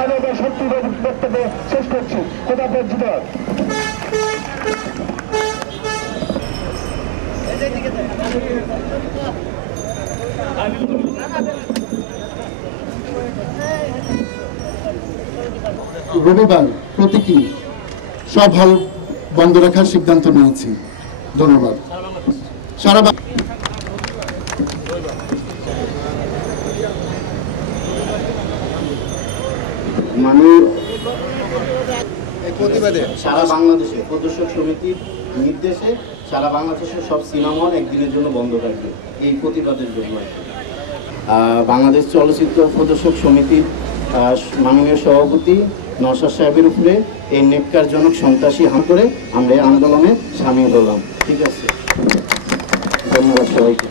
আমি এবার সত্যি বক্তব্য শেষ করছি। কোথা পর্যন্ত রবিবার প্রতীকী সব হল বন্ধ রাখার সিদ্ধান্ত নিয়েছি। ধন্যবাদ। সারা মানে প্রতিবাদে? সারা বাংলাদেশে প্রদর্শক সমিতির নির্দেশে সারা বাংলাদেশের সব সিনেমা হল একদিনের জন্য বন্ধ থাকবে। এই প্রতিবাদের জন্য বাংলাদেশ চলচ্চিত্র প্রদর্শক সমিতির মাননীয় সভাপতি নরসাদ সাহেবের উপরে এই নেককারজনক সন্ত্রাসী হাম করে আমরা এই আন্দোলনে সামিল হলাম। ঠিক আছে? ধন্যবাদ সবাইকে।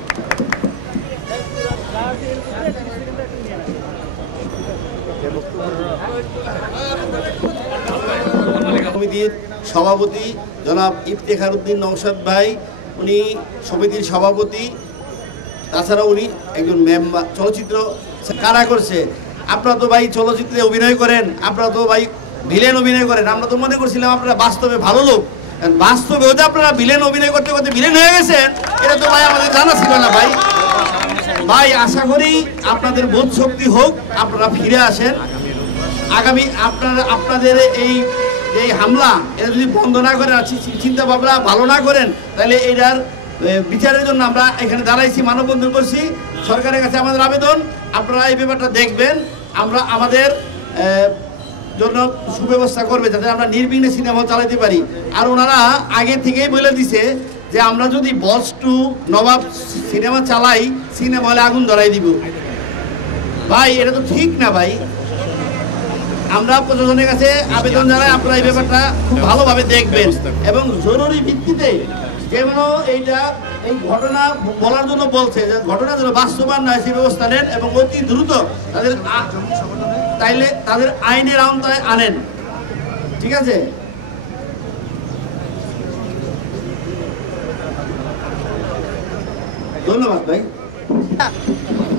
সমিতির সভাপতি জনাব ইফতেখার উদ্দিন নৌসাদ ভাই, উনি সমিতির সভাপতি। তাছাড়া উনি একজন মেম্বার, চলচ্চিত্র কারা করছে? আপনারা তো ভাই চলচ্চিত্রে অভিনয় করেন, আপনারা তো ভাই ভিলেন অভিনয় করেন। আমরা তো মনে করছিলাম আপনারা বাস্তবে ভালো লোক। বাস্তবে হতে আপনারা ভিলেন অভিনয় করতে করতে ভিলেন হয়ে গেছেন। এটা তো ভাই আমাদের জানা ছিল না ভাই। ভাই, আশা করি আপনাদের বোধ শক্তি হোক, আপনারা ফিরে আসেন। আগামী আপনারা, আপনাদের এই এই হামলা, এটা যদি বন্ধ না করেন চিন্তা ভাবনা ভালো না করেন, তাহলে এটার বিচারের জন্য আমরা এখানে দাঁড়াইছি, মানববন্ধন করছি। সরকারের কাছে আমাদের আবেদন, আপনারা এই ব্যাপারটা দেখবেন। আমরা আমাদের জন্য সুব্যবস্থা করবে, যাতে আমরা নির্বিঘ্নে সিনেমা চালাতে পারি। আর ওনারা আগে থেকেই বলে দিছে যে, আমরা যদি বস টু নবাব সিনেমা চালাই, সিনেমা হলে আগুন ধরাই দিব। ভাই, এটা তো ঠিক না ভাই। আমরা প্রশাসনের কাছে আবেদন জানাই, আপনারা এই ব্যাপারটা খুব ভালোভাবে দেখবেন। এবং জরুরি ভিত্তিতে যেন এইটা, এই ঘটনা বলার জন্য বলছে যে ঘটনা যেন বাস্তবায়ন নয় সেই ব্যবস্থা নেন এবং অতি দ্রুত তাদের তাইলে তাদের আইনের আওতায় আনেন। ঠিক আছে? ধন্যবাদ ভাই।